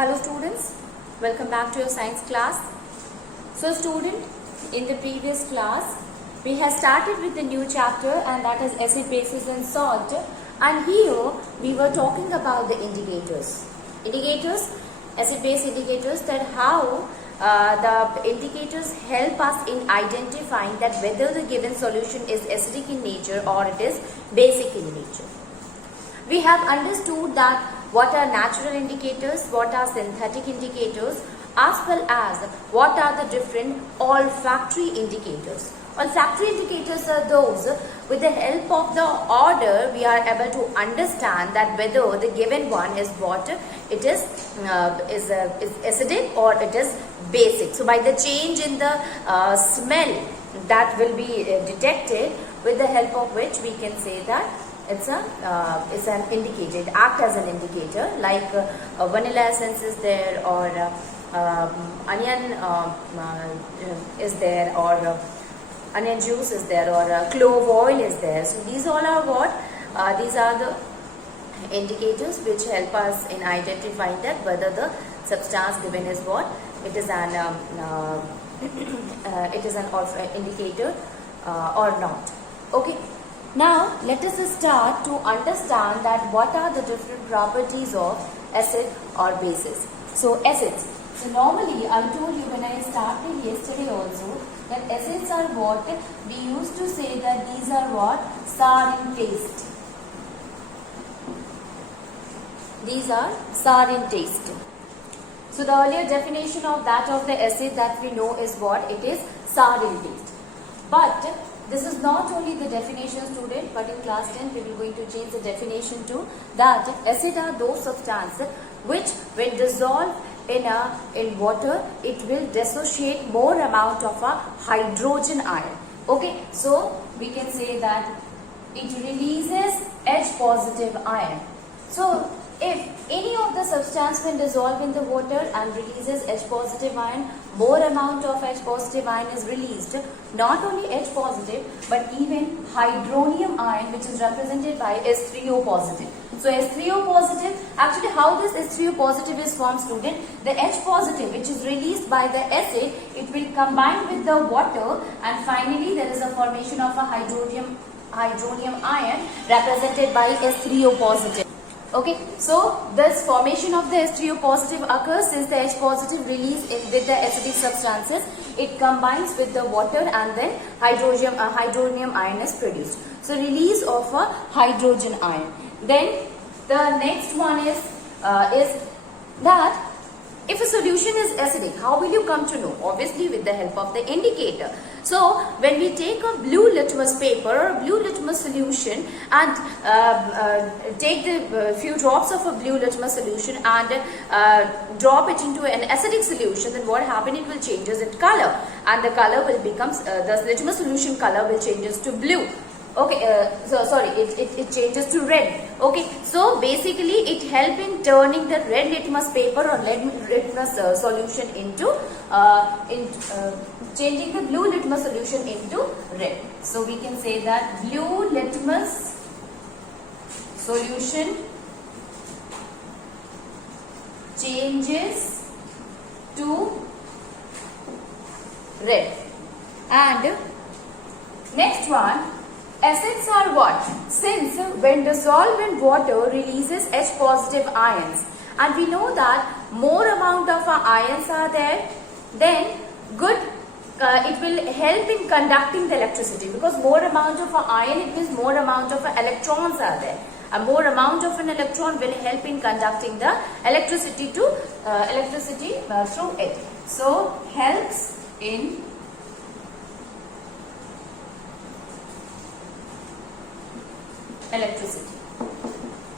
Hello students, welcome back to your science class. So student, in the previous class, we have started with the new chapter and that is acid, bases and salt, and here we were talking about the indicators. Acid base indicators, that how the indicators help us in identifying that whether the given solution is acidic in nature or it is basic in nature. We have understood that what are natural indicators, what are synthetic indicators, as well as what are the different olfactory indicators. Olfactory indicators are those with the help of the order we are able to understand that whether the given one is what it is acidic or it is basic. So by the change in the smell that will be detected, with the help of which we can say that it's an indicator. It acts as an indicator, like vanilla essence is there, or onion is there, or onion juice is there, or clove oil is there. So these all are what? These are the indicators which help us in identifying that whether the substance given is what? It is an indicator or not. Okay. Now let us start to understand that what are the different properties of acid or bases. So acids. So normally I told you when I started yesterday also that acids are what we used to say that these are what? Sour in taste. These are sour in taste. So the earlier definition of that of the acid that we know is what? It is sour in taste. But this is not only the definition, student, but in class 10 we will going to change the definition to that acid are those substances which when dissolved in water, it will dissociate more amount of a hydrogen ion. Okay, so we can say that it releases H positive ion. So if any of the substance when dissolved in the water and releases H positive ion, more amount of H positive ion is released. Not only H positive but even hydronium ion, which is represented by H3O positive. So H3O positive, actually how this H3O positive is formed, student? The H positive which is released by the acid, it will combine with the water and finally there is a formation of a hydronium ion represented by H3O positive. Okay, so this formation of the H3O positive occurs since the H positive release with the acidic substances. It combines with the water and then hydronium ion is produced. So release of a hydrogen ion. Then the next one is that if a solution is acidic, how will you come to know? Obviously with the help of the indicator. So when we take a blue litmus paper or a blue litmus solution and take the few drops of a blue litmus solution and drop it into an acidic solution, then what happens? It will changes its color and the color will becomes the litmus solution color will changes to blue. Okay, it changes to red. Okay, so basically it helps in turning the red litmus paper or red litmus solution into changing the blue litmus solution into red. So we can say that blue litmus solution changes to red. And next one, acids are what? Since when dissolved in water releases H positive ions, and we know that more amount of ions are there, then good it will help in conducting the electricity, because more amount of ion, it means more amount of electrons are there. A more amount of an electron will help in conducting the electricity through it. So helps in electricity.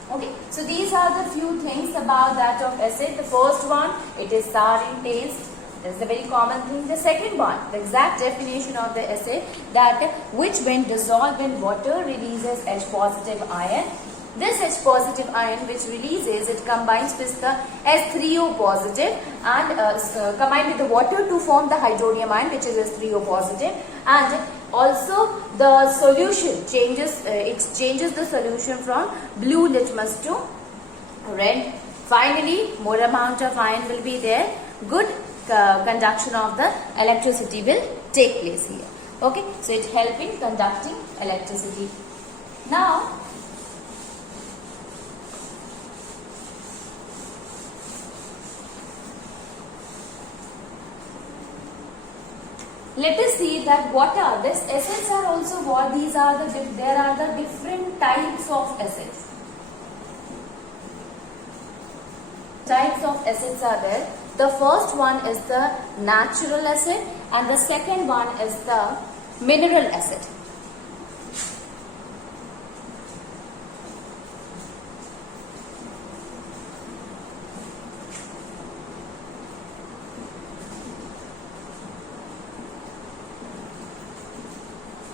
Okay, so these are the few things about that of acid. The first one, it is sour in taste. This is a very common thing. The second one, the exact definition of the acid, that which when dissolved in water releases H positive ion. This H positive ion which releases, it combines with the H3O positive and combined with the water to form the hydronium ion, which is H3O positive, and also the solution changes, it changes the solution from blue litmus to red Finally, more amount of iron will be there. Good conduction of the electricity will take place here. Okay, so it helps in conducting electricity. Now, let us see that what are these acids are also what these are there are the different types of acids. Types of acids are there. The first one is the natural acid and the second one is the mineral acid.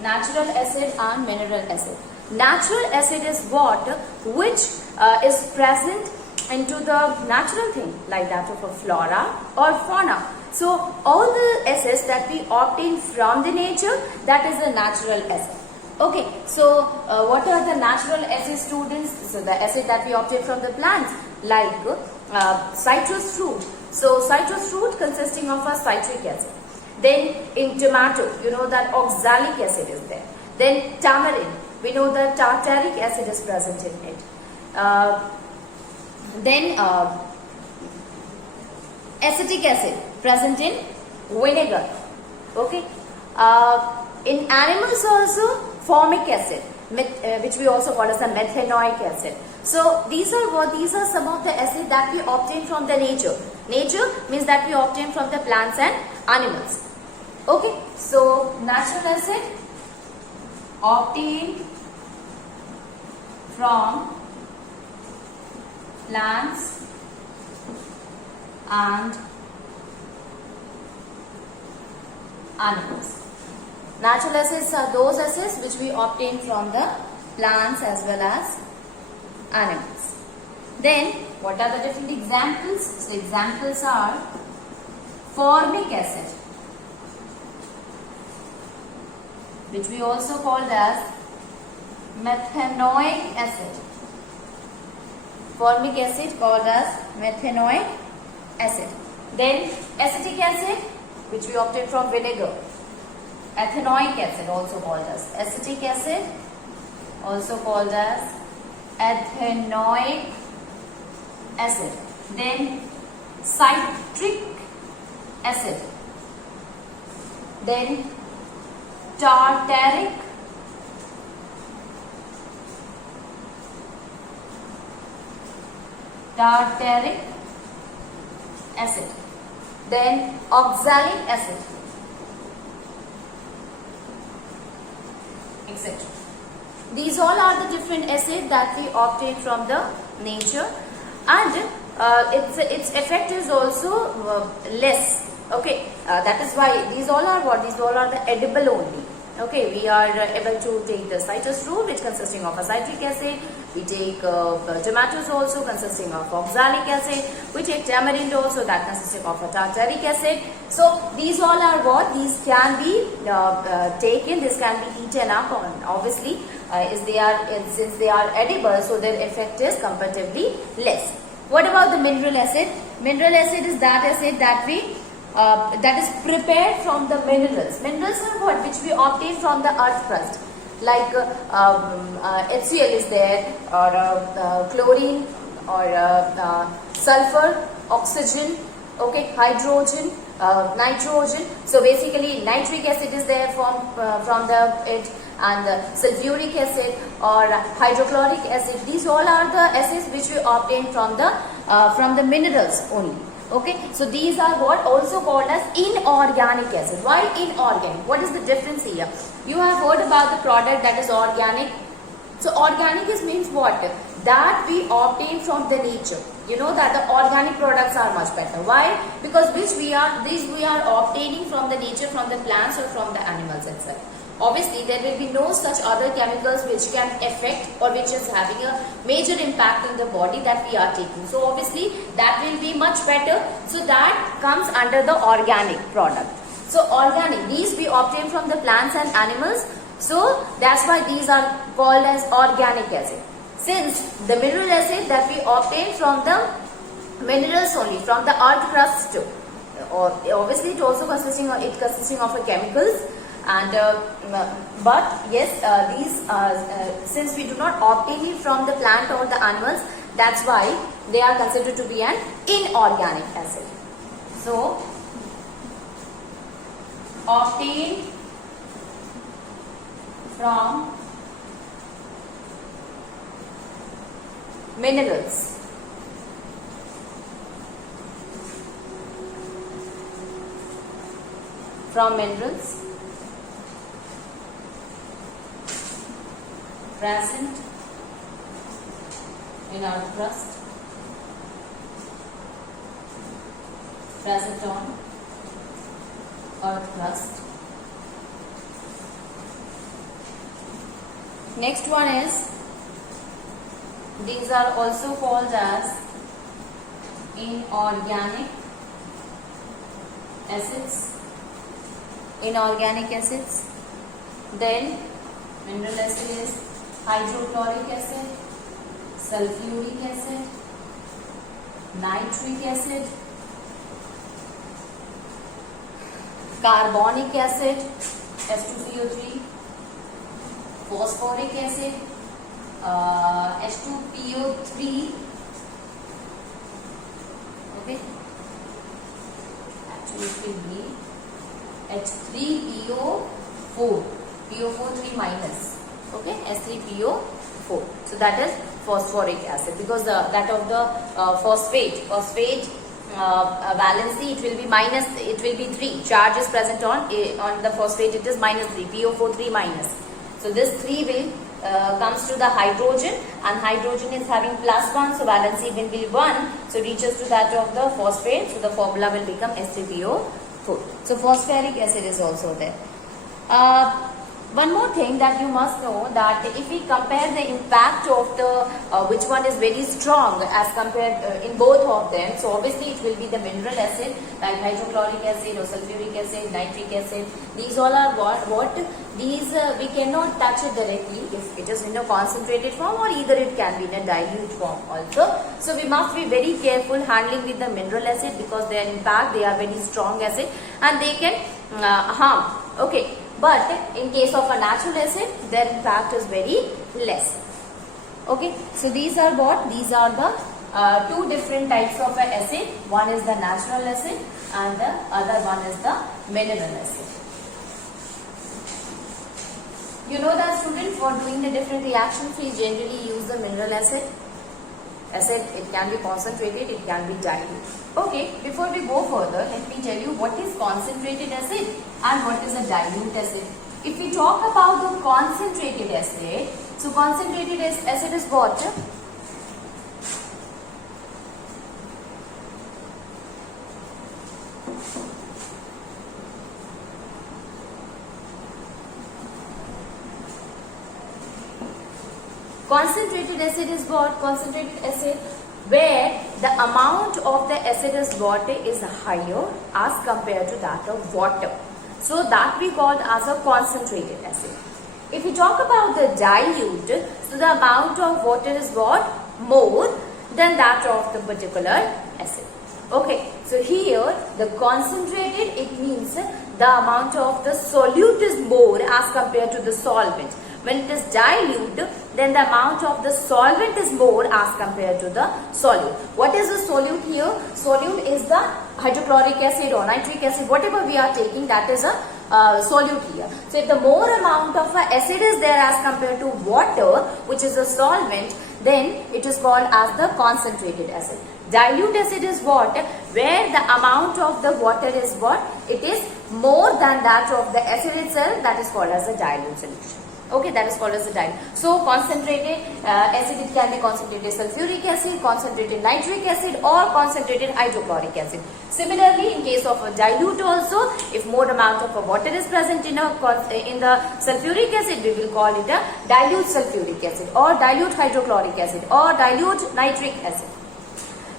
Natural acid and mineral acid. Natural acid is what which is present into the natural thing like that of a flora or fauna. So all the acids that we obtain from the nature, that is a natural acid. Okay, so what are the natural acids, students? So the acid that we obtain from the plants like citrus fruit. So citrus fruit consisting of a citric acid. Then in tomato, you know that oxalic acid is there. Then tamarind, we know that tartaric acid is present in it. Then acetic acid present in vinegar. Okay. In animals also formic acid, which we also call as a methanoic acid. So these are some of the acids that we obtain from the nature. Nature means that we obtain from the plants and animals. Okay, so natural acid obtained from plants and animals. Natural acids are those acids which we obtain from the plants as well as animals. Then what are the different examples? So examples are formic acid, which we also called as methanoic acid. Formic acid called as methanoic acid. Then acetic acid, which we obtain from vinegar. Ethanoic acid also called as acetic acid, also called as ethanoic acid. Then citric acid. Then tartaric acid. Then oxalic acid, etc. These all are the different acids that we obtain from the nature, and its effect is also less. Okay, that is why these all are what? These all are the edible only. Okay, we are able to take the citrus fruit, which consisting of a citric acid. We take tomatoes also consisting of oxalic acid. We take tamarind also, that consisting of a tartaric acid. So these all are what? These can be taken. This can be eaten up on. Obviously, since they are edible, so their effect is comparatively less. What about the mineral acid? Mineral acid is that acid that we that is prepared from the minerals. Minerals are what? Which we obtain from the earth crust. Like HCl is there, or chlorine, or sulfur, oxygen, okay, hydrogen, nitrogen. So basically nitric acid is there from it, and sulfuric acid or hydrochloric acid. These all are the acids which we obtain from the minerals only. Okay, so these are what also called as inorganic acid. Why inorganic? What is the difference here? You have heard about the product that is organic. So organic means what? That we obtain from the nature. You know that the organic products are much better. Why? Because we are obtaining from the nature, from the plants or from the animals itself. Obviously, there will be no such other chemicals which can affect or which is having a major impact in the body that we are taking. So obviously, that will be much better. So that comes under the organic product. So organic, these we obtain from the plants and animals. So that's why these are called as organic acid. Since the mineral acid that we obtain from the minerals only from the earth crust, or obviously it also consisting of a chemicals, and but yes, these since we do not obtain it from the plant or the animals, that's why they are considered to be an inorganic acid. So obtained from minerals. From minerals present in earth crust, present on earth crust. Next one is, these are also called as inorganic acids. Inorganic acids. Then mineral acid is hydrochloric acid, sulfuric acid, nitric acid, carbonic acid, H2CO3, phosphoric acid, H2PO3, okay, actually it will be H3PO4, PO4 3 minus, okay, H3PO4. So that is phosphoric acid, because that of the phosphate valency, it will be minus, it will be 3. Charge is present on the phosphate, it is minus 3, PO4 3 minus. So this 3 will comes to the hydrogen, and hydrogen is having +1, so valency will be 1, so reaches to that of the phosphate, so the formula will become H3PO4. So phosphoric acid is also there. One more thing that you must know, that if we compare the impact of the which one is very strong as compared in both of them, so obviously it will be the mineral acid like hydrochloric acid or sulfuric acid, nitric acid. These all are what these we cannot touch it directly if it is in a concentrated form, or either it can be in a dilute form also. So we must be very careful handling with the mineral acid, because their impact, they are very strong acid and they can harm. Okay. But in case of a natural acid, their impact is very less. Okay, so these are what? These are the two different types of acid. One is the natural acid and the other one is the mineral acid. You know that, students, for doing the different reactions, we generally use the mineral acid. Acid, it can be concentrated, it can be dilute. Okay, before we go further, let me tell you what is concentrated acid and what is a dilute acid. If we talk about the concentrated acid, so concentrated acid is what? Concentrated acid is what? Concentrated acid where the amount of the acid is what? Is higher as compared to that of water. So that we call as a concentrated acid. If we talk about the dilute, so the amount of water is what? More than that of the particular acid. Okay, so here the concentrated, it means the amount of the solute is more as compared to the solvent. When it is dilute, then the amount of the solvent is more as compared to the solute. What is the solute here? Solute is the hydrochloric acid or nitric acid, whatever we are taking, that is a solute here. So if the more amount of acid is there as compared to water, which is a solvent, then it is called as the concentrated acid. Dilute acid is what? Where the amount of the water is what? It is more than that of the acid itself, that is called as a dilute solution. Okay, that is called as a dilute. So concentrated acid, it can be concentrated sulfuric acid, concentrated nitric acid or concentrated hydrochloric acid. Similarly, in case of a dilute also, if more amount of water is present in the sulfuric acid, we will call it a dilute sulfuric acid or dilute hydrochloric acid or dilute nitric acid.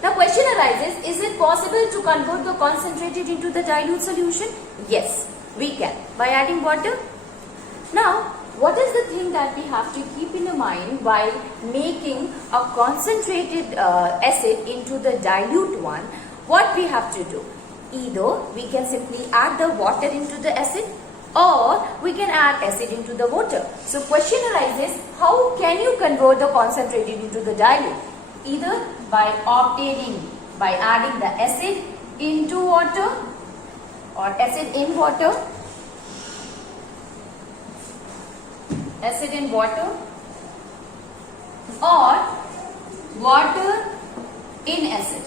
The question arises, is it possible to convert the concentrated into the dilute solution? Yes, we can. By adding water? Now, what is the thing that we have to keep in mind while making a concentrated acid into the dilute one? What we have to do? Either we can simply add the water into the acid, or we can add acid into the water. So question arises, how can you convert the concentrated into the dilute? Either by adding the acid into water, or acid in water, acid in water, or water in acid.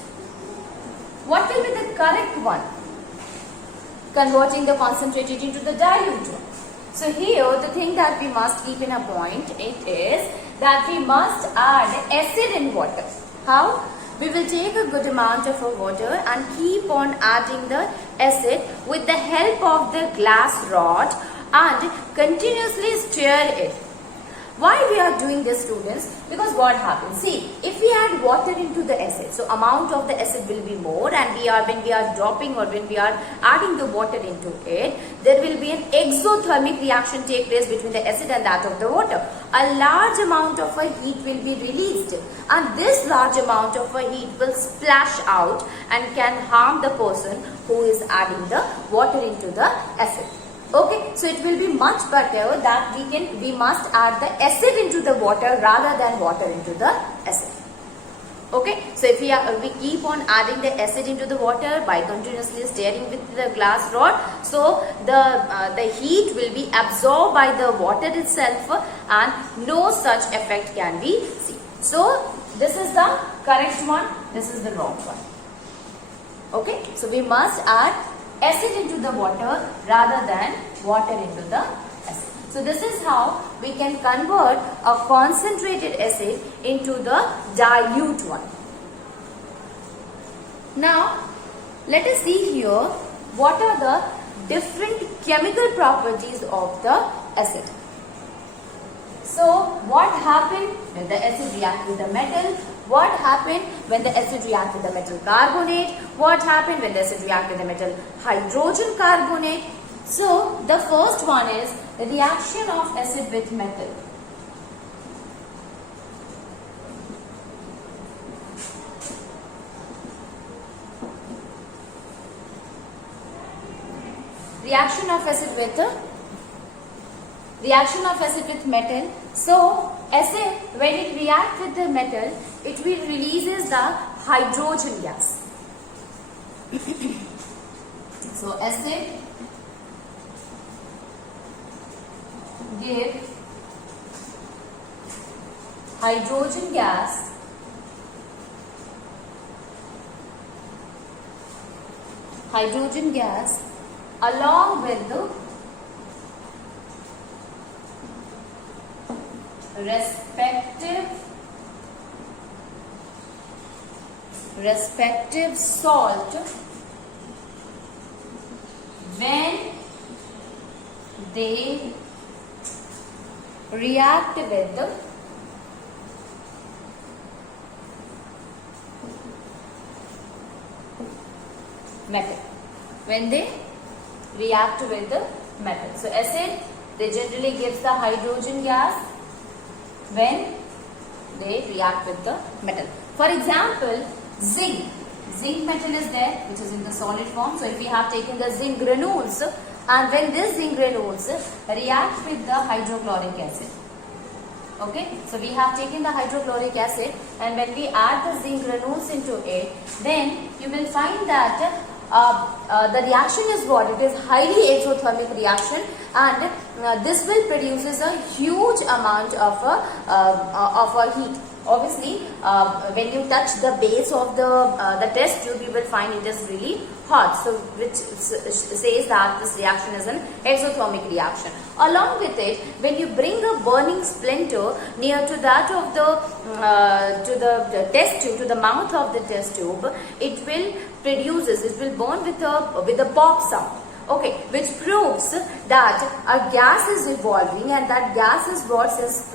What will be the correct one? Converting the concentrated into the dilute one. So here the thing that we must keep in a point, it is that we must add acid in water. How? We will take a good amount of water and keep on adding the acid with the help of the glass rod and continuously stir it. Why we are doing this, students? Because what happens? See, if we add water into the acid, so amount of the acid will be more, and when we are dropping or when we are adding the water into it, there will be an exothermic reaction take place between the acid and that of the water. A large amount of a heat will be released, and this large amount of a heat will splash out and can harm the person who is adding the water into the acid. Okay, so it will be much better that we must add the acid into the water rather than water into the acid. Okay, so if we keep on adding the acid into the water by continuously stirring with the glass rod, so the heat will be absorbed by the water itself and no such effect can be seen. So this is the correct one, this is the wrong one. Okay, so we must add acid into the water rather than water into the acid. So this is how we can convert a concentrated acid into the dilute one. Now let us see here what are the different chemical properties of the acid. So what happened when the acid reacts with the metal? What happened when the acid reacts with the metal carbonate? What happened when the acid reacts with the metal hydrogen carbonate? So the first one is the reaction of acid with metal. Reaction of acid with metal. So acid, when it reacts with the metal, it will releases the hydrogen gas. So acid give hydrogen gas along with the respective salt when they react with the metal. When they react with the metal. So acid, they generally gives the hydrogen gas when they react with the metal. For example, zinc. Zinc metal is there, which is in the solid form. So if we have taken the zinc granules, and when this zinc granules react with the hydrochloric acid. Okay, so we have taken the hydrochloric acid, and when we add the zinc granules into it, then you will find that the reaction is what? It is highly exothermic reaction, and this will produces a huge amount of a heat. Obviously, when you touch the base of the test tube, you will find it is really hot. So, which says that this reaction is an exothermic reaction. Along with it, when you bring a burning splinter near to that of the test tube, to the mouth of the test tube, it will burn with a pop sound. Okay, which proves that a gas is evolving, and that gas is what, since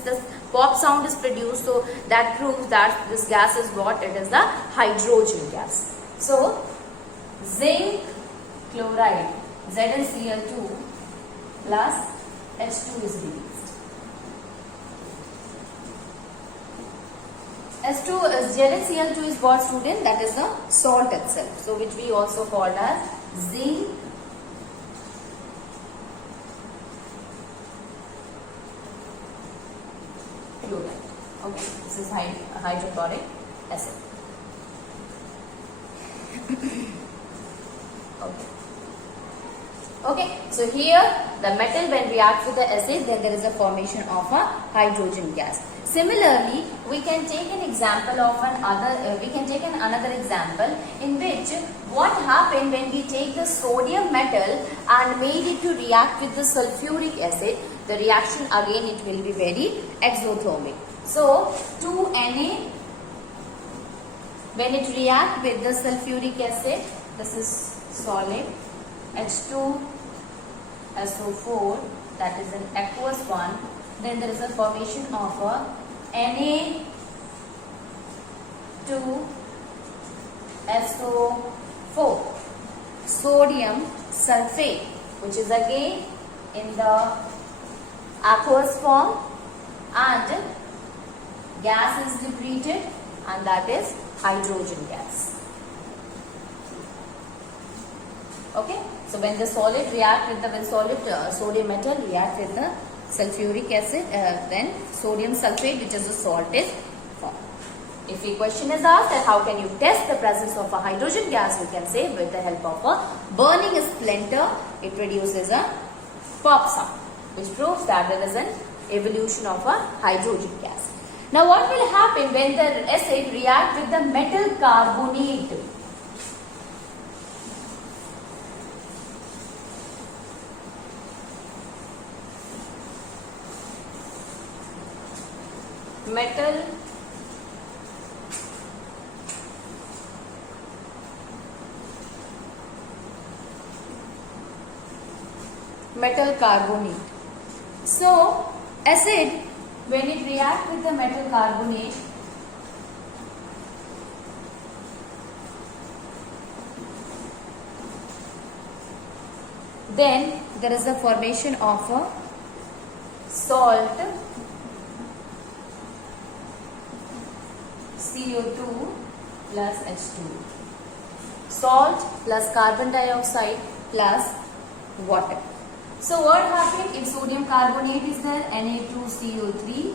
this pop sound is produced, so that proves that this gas is what? It is the hydrogen gas. So zinc chloride, ZnCl2 plus H2 is released. H2 is JnCl2 is what, student? That is the salt itself. So which we also called as zinc fluoride. Okay, this is hydrochloric acid. Okay, so here the metal when reacts with the acid, then there is a formation of a hydrogen gas. Similarly, we can take an example of another example in which what happened when we take the sodium metal and made it to react with the sulfuric acid. The reaction again it will be very exothermic. So 2Na, when it react with the sulfuric acid, this is solid, H2SO4, that is an aqueous one. Then there is a formation of a Na2SO4, sodium sulfate, which is again in the aqueous form, and gas is liberated, and that is hydrogen gas. Okay, so when the solid react with the sodium metal react with the sulfuric acid, then sodium sulfate, which is a salt, is formed. If a question is asked that how can you test the presence of a hydrogen gas, we can say with the help of a burning splinter, it produces a pop sound, which proves that there is an evolution of a hydrogen gas. Now what will happen when the acid react with the metal carbonate? Metal carbonate. So acid, when it reacts with the metal carbonate, then there is a formation of a salt CO2 plus H2. Salt plus carbon dioxide plus water. So what happens if sodium carbonate is there, Na2CO3,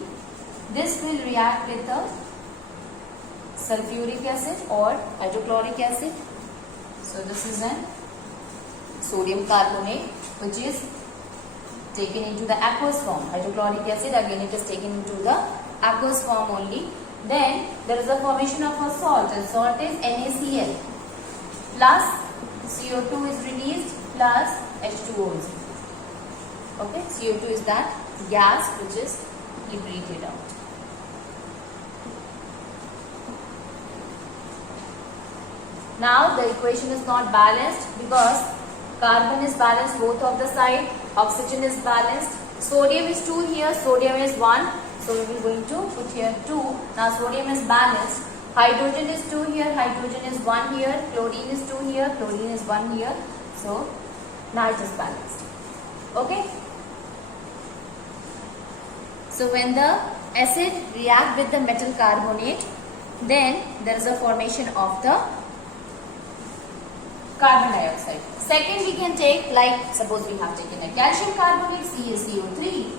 this will react with the sulfuric acid or hydrochloric acid. So this is an sodium carbonate which is taken into the aqueous form. Hydrochloric acid again it is taken into the aqueous form only. Then there is a formation of a salt, and salt is NaCl plus CO2 is released plus H2O is released. Okay, CO2 is that gas which is liberated out. Now the equation is not balanced because carbon is balanced both of the side, oxygen is balanced, sodium is 2 here, sodium is 1. So we will going to put here 2. Now sodium is balanced. Hydrogen is 2 here, hydrogen is 1 here, chlorine is 2 here, chlorine is 1 here. So now it is balanced. Okay. So when the acid react with the metal carbonate, then there is a formation of the carbon dioxide. Second we can take, like suppose we have taken a calcium carbonate CaCO3,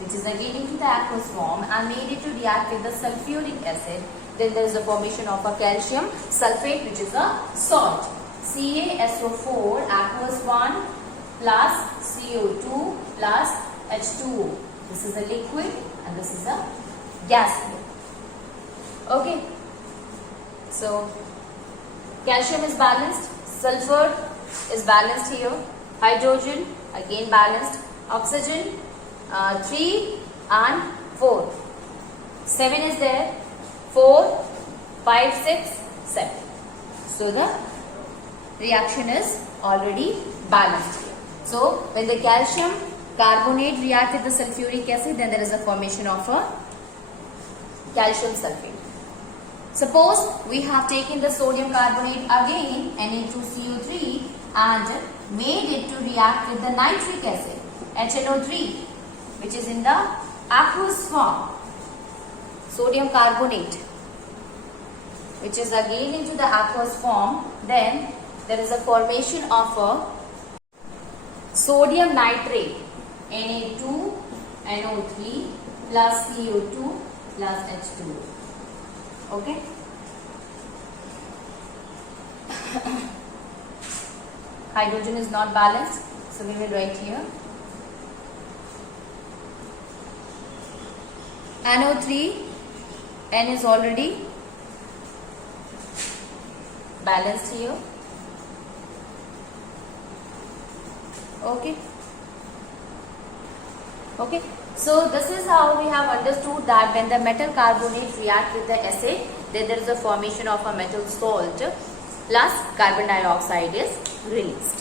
which is again into the aqueous form, and made it to react with the sulfuric acid. Then there is a formation of a calcium sulfate, which is a salt. CaSO4 aqueous one plus CO2 plus H2O. This is a liquid and this is a gas. Okay. So calcium is balanced, sulfur is balanced here, hydrogen again balanced, oxygen 3 and 4. 7 is there, 4, 5, 6, 7. So the reaction is already balanced here. So when the calcium carbonate react with the sulfuric acid, then there is a formation of a calcium sulfate. Suppose we have taken the sodium carbonate again, Na2CO3, and made it to react with the nitric acid, HNO3. which is in the aqueous form, sodium carbonate, which is again into the aqueous form, then there is a formation of a sodium nitrate, Na2 NO3 plus CO2 plus H2O. Okay. Hydrogen is not balanced, so we will write here NO3, N is already balanced here. Okay. Okay. So this is how we have understood that when the metal carbonate react with the acid, then there is a formation of a metal salt plus carbon dioxide is released.